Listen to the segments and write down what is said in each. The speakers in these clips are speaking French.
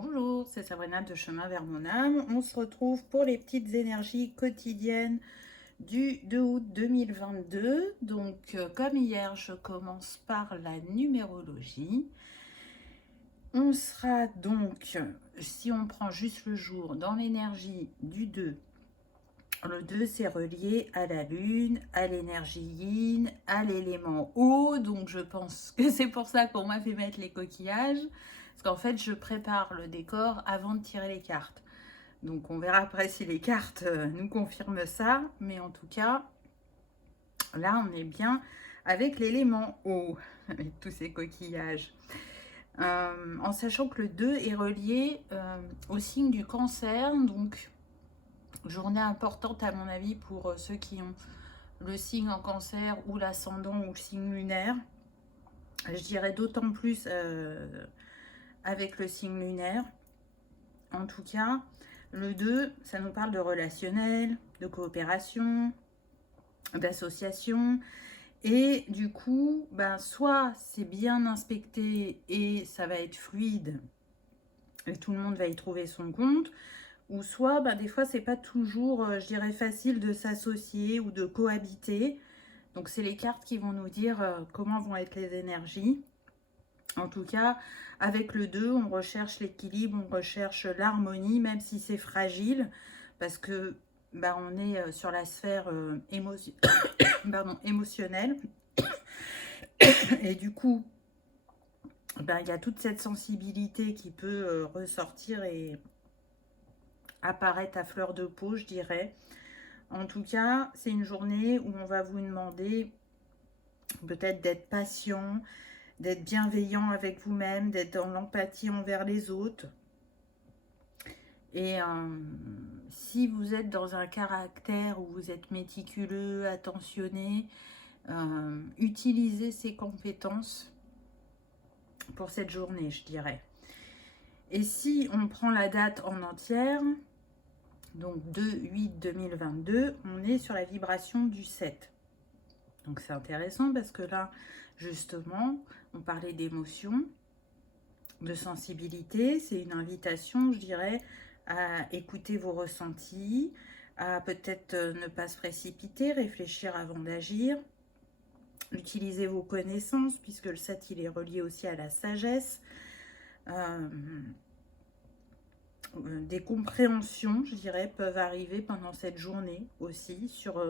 Bonjour, c'est Sabrina de Chemin vers mon âme. On se retrouve pour les petites énergies quotidiennes du 2 août 2022. Donc, comme hier, je commence par la numérologie. On sera donc, si on prend juste le jour, dans l'énergie du 2. Le 2, c'est relié à la lune, à l'énergie yin, à l'élément eau. Donc, je pense que c'est pour ça qu'on m'a fait mettre les coquillages. Parce qu'en fait, je prépare le décor avant de tirer les cartes. Donc, on verra après si les cartes nous confirment ça. Mais en tout cas, là, on est bien avec l'élément eau, avec tous ces coquillages. En sachant que le 2 est relié au signe du cancer. Donc, journée importante à mon avis pour ceux qui ont le signe en cancer ou l'ascendant ou le signe lunaire. Je dirais d'autant plus avec le signe lunaire. En tout cas, le 2, ça nous parle de relationnel, de coopération, d'association. Et du coup, soit c'est bien inspecté et ça va être fluide et tout le monde va y trouver son compte, ou soit des fois c'est pas toujours, je dirais, facile de s'associer ou de cohabiter. Donc c'est les cartes qui vont nous dire comment vont être les énergies. En tout cas, avec le 2, on recherche l'équilibre, on recherche l'harmonie, même si c'est fragile, parce que on est sur la sphère émotionnelle. Et du coup, il y a toute cette sensibilité qui peut ressortir et apparaître à fleur de peau, je dirais. En tout cas, c'est une journée où on va vous demander peut-être d'être patient, d'être bienveillant avec vous-même, d'être dans l'empathie envers les autres. Et si vous êtes dans un caractère où vous êtes méticuleux, attentionné, utilisez ces compétences pour cette journée, je dirais. Et si on prend la date en entière, donc 2/8/2022, on est sur la vibration du 7. Donc c'est intéressant parce que là, justement, on parlait d'émotion, de sensibilité. C'est une invitation, je dirais, à écouter vos ressentis, à peut-être ne pas se précipiter, réfléchir avant d'agir. Utiliser vos connaissances, puisque le 7, il est relié aussi à la sagesse. Des compréhensions, je dirais, peuvent arriver pendant cette journée aussi sur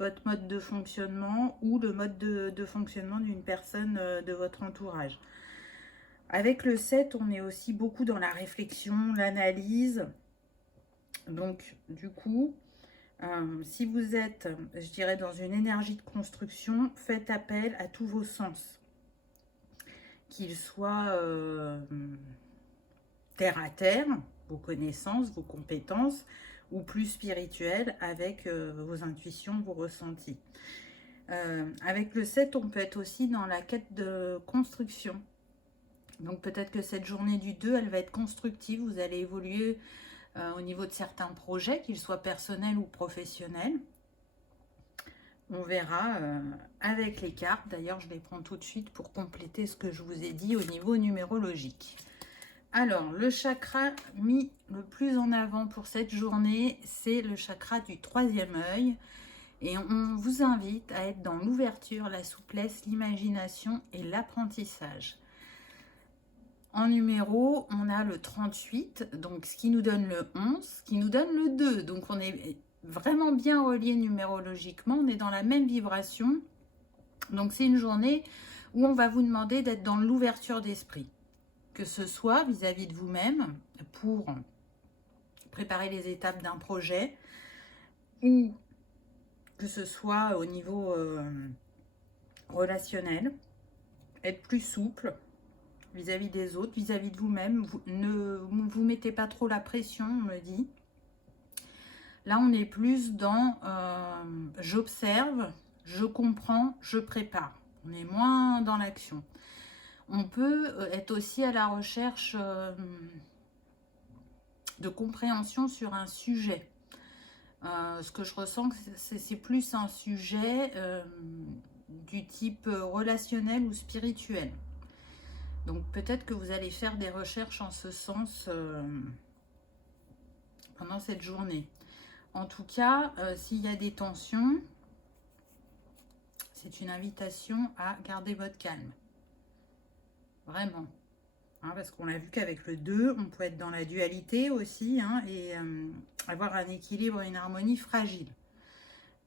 votre mode de fonctionnement ou le mode de fonctionnement d'une personne de votre entourage. Avec le 7, on est aussi beaucoup dans la réflexion, l'analyse. Donc, du coup, si vous êtes, je dirais, dans une énergie de construction, faites appel à tous vos sens. Qu'ils soient terre à terre, vos connaissances, vos compétences, ou plus spirituelles avec vos intuitions, vos ressentis. Avec le 7, on peut être aussi dans la quête de construction. Donc peut-être que cette journée du 2, elle va être constructive. Vous allez évoluer au niveau de certains projets, qu'ils soient personnels ou professionnels. On verra avec les cartes. D'ailleurs, je les prends tout de suite pour compléter ce que je vous ai dit au niveau numérologique. Alors, le chakra mis le plus en avant pour cette journée, c'est le chakra du 3e œil. Et on vous invite à être dans l'ouverture, la souplesse, l'imagination et l'apprentissage. En numéro, on a le 38, donc ce qui nous donne le 11, ce qui nous donne le 2. Donc on est vraiment bien relié numérologiquement, on est dans la même vibration. Donc c'est une journée où on va vous demander d'être dans l'ouverture d'esprit. Que ce soit vis-à-vis de vous-même pour préparer les étapes d'un projet ou que ce soit au niveau relationnel, être plus souple vis-à-vis des autres, vis-à-vis de vous-même. Vous ne vous mettez pas trop la pression, on me dit. Là, on est plus dans j'observe, je comprends, je prépare. On est moins dans l'action. On peut être aussi à la recherche de compréhension sur un sujet. Ce que je ressens, c'est plus un sujet du type relationnel ou spirituel. Donc peut-être que vous allez faire des recherches en ce sens pendant cette journée. En tout cas, s'il y a des tensions, c'est une invitation à garder votre calme. Vraiment. Hein, parce qu'on a vu qu'avec le 2, on peut être dans la dualité aussi, hein, et avoir un équilibre et une harmonie fragile.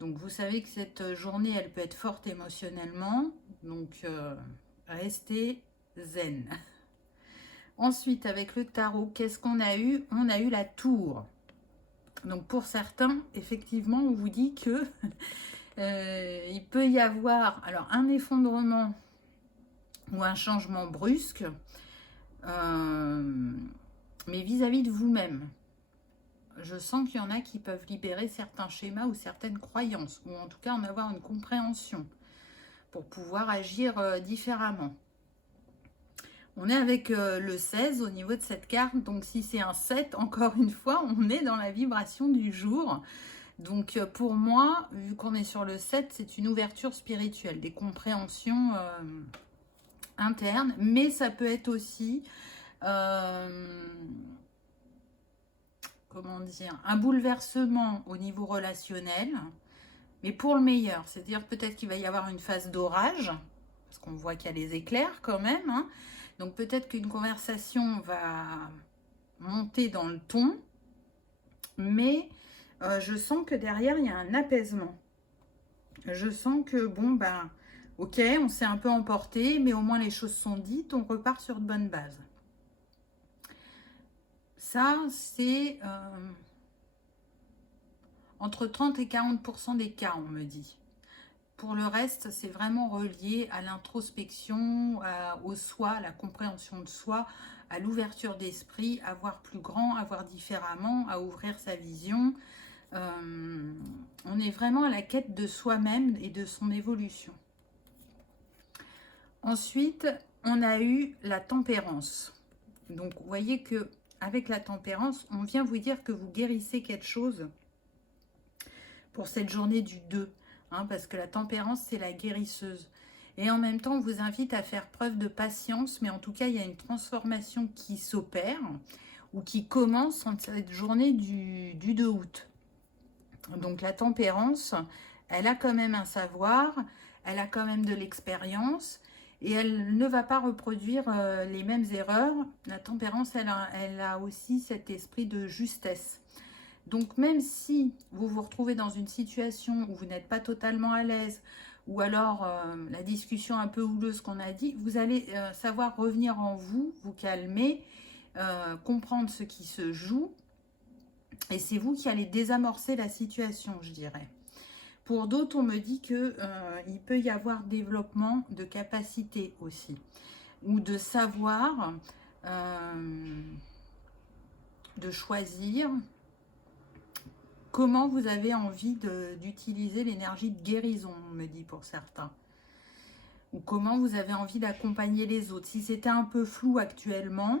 Donc vous savez que cette journée, elle peut être forte émotionnellement. Donc restez zen. Ensuite, avec le tarot, qu'est-ce qu'on a eu? On a eu la tour. Donc pour certains, effectivement, on vous dit que il peut y avoir alors un effondrement ou un changement brusque, mais vis-à-vis de vous-même. Je sens qu'il y en a qui peuvent libérer certains schémas ou certaines croyances, ou en tout cas en avoir une compréhension pour pouvoir agir différemment. On est avec le 16 au niveau de cette carte, donc si c'est un 7, encore une fois, on est dans la vibration du jour. Donc pour moi, vu qu'on est sur le 7, c'est une ouverture spirituelle, des compréhensions internes, mais ça peut être aussi, comment dire, un bouleversement au niveau relationnel, mais pour le meilleur. C'est-à-dire peut-être qu'il va y avoir une phase d'orage, parce qu'on voit qu'il y a les éclairs quand même, hein. Donc peut-être qu'une conversation va monter dans le ton, mais je sens que derrière, il y a un apaisement. Je sens que, bon, ben, ok, on s'est un peu emporté, mais au moins les choses sont dites, on repart sur de bonnes bases. Ça, c'est entre 30 et 40% des cas, on me dit. Pour le reste, c'est vraiment relié à l'introspection, au soi, à la compréhension de soi, à l'ouverture d'esprit, à voir plus grand, à voir différemment, à ouvrir sa vision. On est vraiment à la quête de soi-même et de son évolution. Ensuite, on a eu la tempérance. Donc, vous voyez que avec la tempérance, on vient vous dire que vous guérissez quelque chose pour cette journée du 2. Hein, parce que la tempérance, c'est la guérisseuse. Et en même temps, on vous invite à faire preuve de patience, mais en tout cas, il y a une transformation qui s'opère ou qui commence en cette journée du 2 août. Donc la tempérance, elle a quand même un savoir, elle a quand même de l'expérience et elle ne va pas reproduire les mêmes erreurs. La tempérance, elle a aussi cet esprit de justesse. Donc même si vous vous retrouvez dans une situation où vous n'êtes pas totalement à l'aise, ou alors la discussion un peu houleuse qu'on a dit, vous allez savoir revenir en vous, vous calmer, comprendre ce qui se joue, et c'est vous qui allez désamorcer la situation, je dirais. Pour d'autres, on me dit qu'il peut y avoir développement de capacité aussi, ou de savoir, de choisir comment vous avez envie d'utiliser l'énergie de guérison, on me dit pour certains. Ou comment vous avez envie d'accompagner les autres. Si c'était un peu flou actuellement,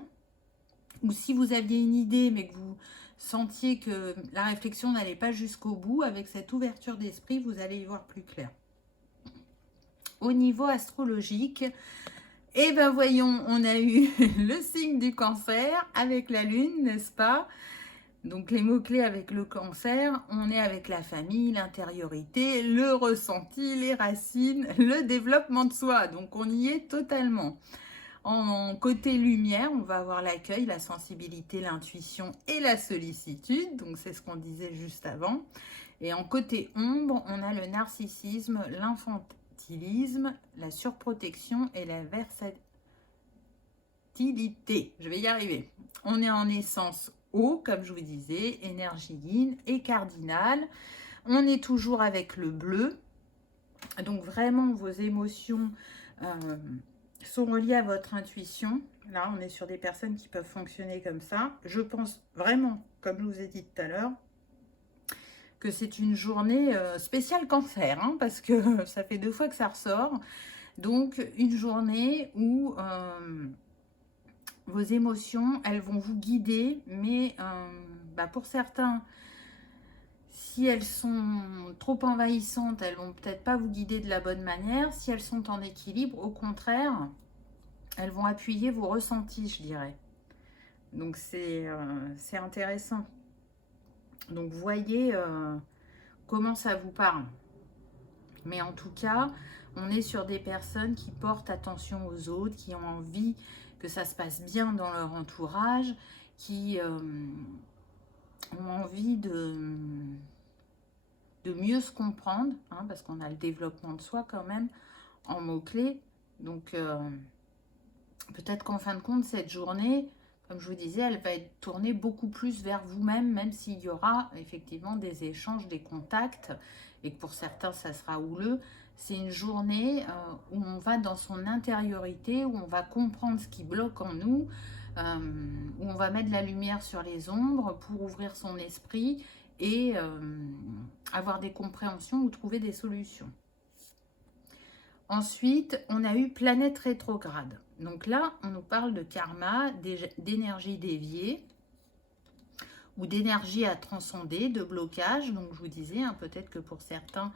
ou si vous aviez une idée mais que vous sentiez que la réflexion n'allait pas jusqu'au bout, avec cette ouverture d'esprit, vous allez y voir plus clair. Au niveau astrologique, eh ben voyons, on a eu le signe du Cancer avec la Lune, n'est-ce pas ? Donc les mots-clés avec le Cancer, on est avec la famille, l'intériorité, le ressenti, les racines, le développement de soi. Donc on y est totalement. En côté lumière, on va avoir l'accueil, la sensibilité, l'intuition et la sollicitude. Donc c'est ce qu'on disait juste avant. Et en côté ombre, on a le narcissisme, l'infantilisme, la surprotection et la versatilité. Je vais y arriver. On est en essence eau, comme je vous disais, énergie yin et cardinal. On est toujours avec le bleu. Donc vraiment, vos émotions sont reliées à votre intuition. Là, on est sur des personnes qui peuvent fonctionner comme ça. Je pense vraiment, comme je vous ai dit tout à l'heure, que c'est une journée spéciale Cancer, hein, parce que ça fait 2 fois que ça ressort. Donc, une journée où vos émotions, elles vont vous guider, mais pour certains, si elles sont trop envahissantes, elles vont peut-être pas vous guider de la bonne manière. Si elles sont en équilibre, au contraire, elles vont appuyer vos ressentis, je dirais. Donc c'est intéressant. Donc voyez comment ça vous parle. Mais en tout cas, on est sur des personnes qui portent attention aux autres, qui ont envie que ça se passe bien dans leur entourage, qui ont envie de mieux se comprendre, hein, parce qu'on a le développement de soi quand même en mots-clés. Donc peut-être qu'en fin de compte, cette journée, comme je vous disais, elle va être tournée beaucoup plus vers vous-même, même s'il y aura effectivement des échanges, des contacts, et que pour certains, ça sera houleux. C'est une journée où on va dans son intériorité, où on va comprendre ce qui bloque en nous, où on va mettre de la lumière sur les ombres pour ouvrir son esprit et avoir des compréhensions ou trouver des solutions. Ensuite, on a eu planète rétrograde. Donc là, on nous parle de karma, d'énergie déviée ou d'énergie à transcender, de blocage. Donc je vous disais, hein, peut-être que pour certains,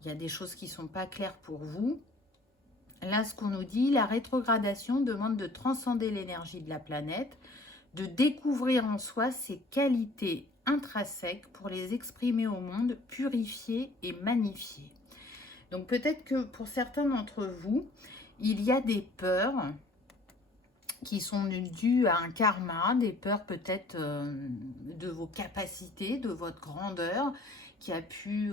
il y a des choses qui ne sont pas claires pour vous. Là, ce qu'on nous dit, la rétrogradation demande de transcender l'énergie de la planète, de découvrir en soi ses qualités intrinsèques pour les exprimer au monde, purifier et magnifier. Donc peut-être que pour certains d'entre vous, il y a des peurs qui sont dues à un karma, des peurs peut-être de vos capacités, de votre grandeur, qui a pu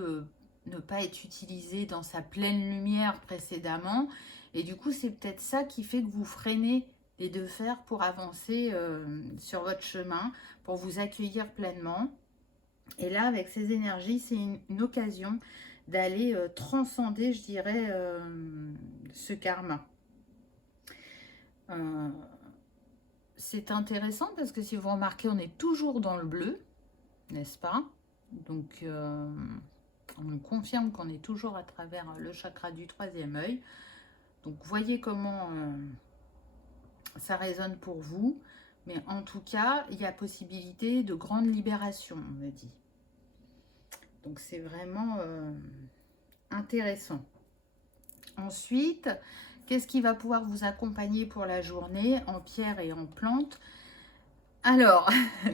ne pas être utilisée dans sa pleine lumière précédemment. Et du coup, c'est peut-être ça qui fait que vous freinez les deux fers pour avancer sur votre chemin, pour vous accueillir pleinement. Et là, avec ces énergies, c'est une occasion d'aller transcender, je dirais, ce karma. C'est intéressant parce que si vous remarquez, on est toujours dans le bleu, n'est-ce pas? Donc, on nous confirme qu'on est toujours à travers le chakra du troisième œil. Donc, voyez comment ça résonne pour vous. Mais en tout cas, il y a possibilité de grande libération, on me dit. Donc, c'est vraiment intéressant. Ensuite, qu'est-ce qui va pouvoir vous accompagner pour la journée en pierre et en plante? Alors,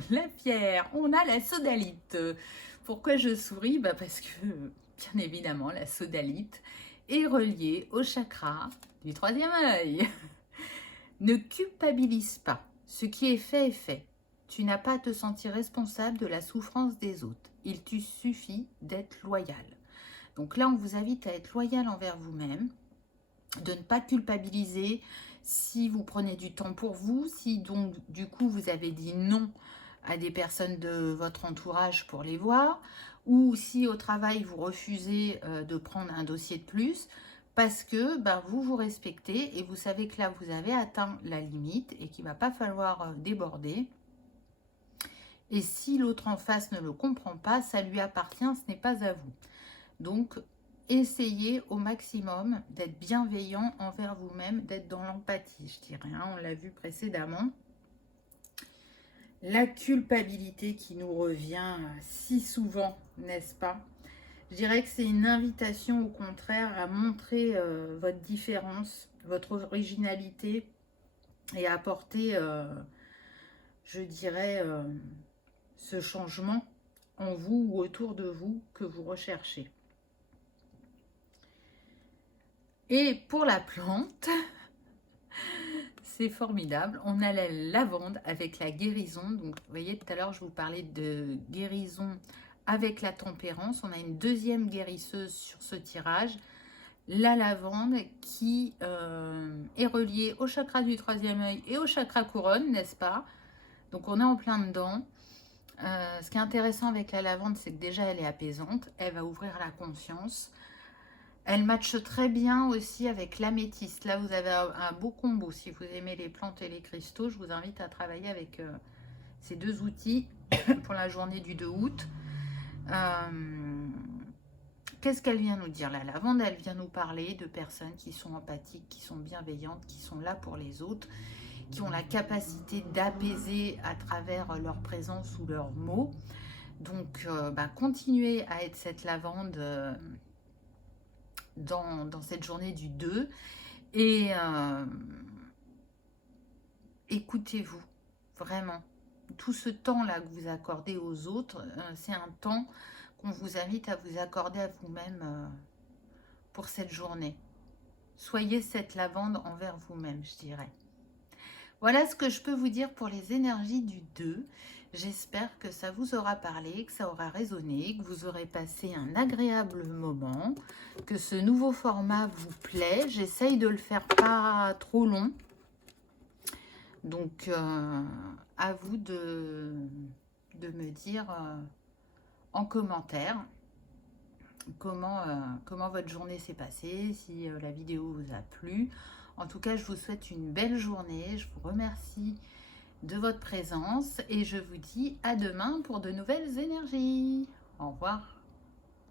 la pierre, on a la sodalite. Pourquoi je souris? Parce que, bien évidemment, la sodalite est reliée au chakra du troisième œil. Ne culpabilise pas. Ce qui est fait est fait. Tu n'as pas à te sentir responsable de la souffrance des autres. Il te suffit d'être loyal. Donc là, on vous invite à être loyal envers vous-même, de ne pas culpabiliser si vous prenez du temps pour vous, si donc du coup vous avez dit non à des personnes de votre entourage pour les voir, ou si au travail vous refusez de prendre un dossier de plus, parce que vous vous respectez et vous savez que là vous avez atteint la limite et qu'il ne va pas falloir déborder. Et si l'autre en face ne le comprend pas, ça lui appartient, ce n'est pas à vous. Donc, essayez au maximum d'être bienveillant envers vous-même, d'être dans l'empathie, je dirais. Hein, on l'a vu précédemment. La culpabilité qui nous revient si souvent, n'est-ce pas? Je dirais que c'est une invitation au contraire à montrer votre différence, votre originalité et à apporter, je dirais, ce changement en vous ou autour de vous que vous recherchez. Et pour la plante, c'est formidable. On a la lavande avec la guérison. Donc, vous voyez, tout à l'heure, je vous parlais de guérison avec la tempérance. On a une deuxième guérisseuse sur ce tirage. La lavande qui est reliée au chakra du troisième œil et au chakra couronne, n'est-ce pas? Donc, on est en plein dedans. Ce qui est intéressant avec la lavande, c'est que déjà, elle est apaisante. Elle va ouvrir la conscience. Elle matche très bien aussi avec l'améthyste. Là, vous avez un beau combo. Si vous aimez les plantes et les cristaux, je vous invite à travailler avec ces deux outils pour la journée du 2 août. Qu'est-ce qu'elle vient nous dire? La lavande, elle vient nous parler de personnes qui sont empathiques, qui sont bienveillantes, qui sont là pour les autres, qui ont la capacité d'apaiser à travers leur présence ou leurs mots. Donc, continuez à être cette lavande dans cette journée du 2 et écoutez-vous, vraiment. Tout ce temps-là que vous accordez aux autres, c'est un temps qu'on vous invite à vous accorder à vous-même pour cette journée. Soyez cette lavande envers vous-même, je dirais. Voilà ce que je peux vous dire pour les énergies du 2. J'espère que ça vous aura parlé, que ça aura résonné, que vous aurez passé un agréable moment, que ce nouveau format vous plaît. J'essaye de le faire pas trop long. Donc, à vous de me dire en commentaire comment votre journée s'est passée, si la vidéo vous a plu. En tout cas, je vous souhaite une belle journée. Je vous remercie de votre présence et je vous dis à demain pour de nouvelles énergies. Au revoir.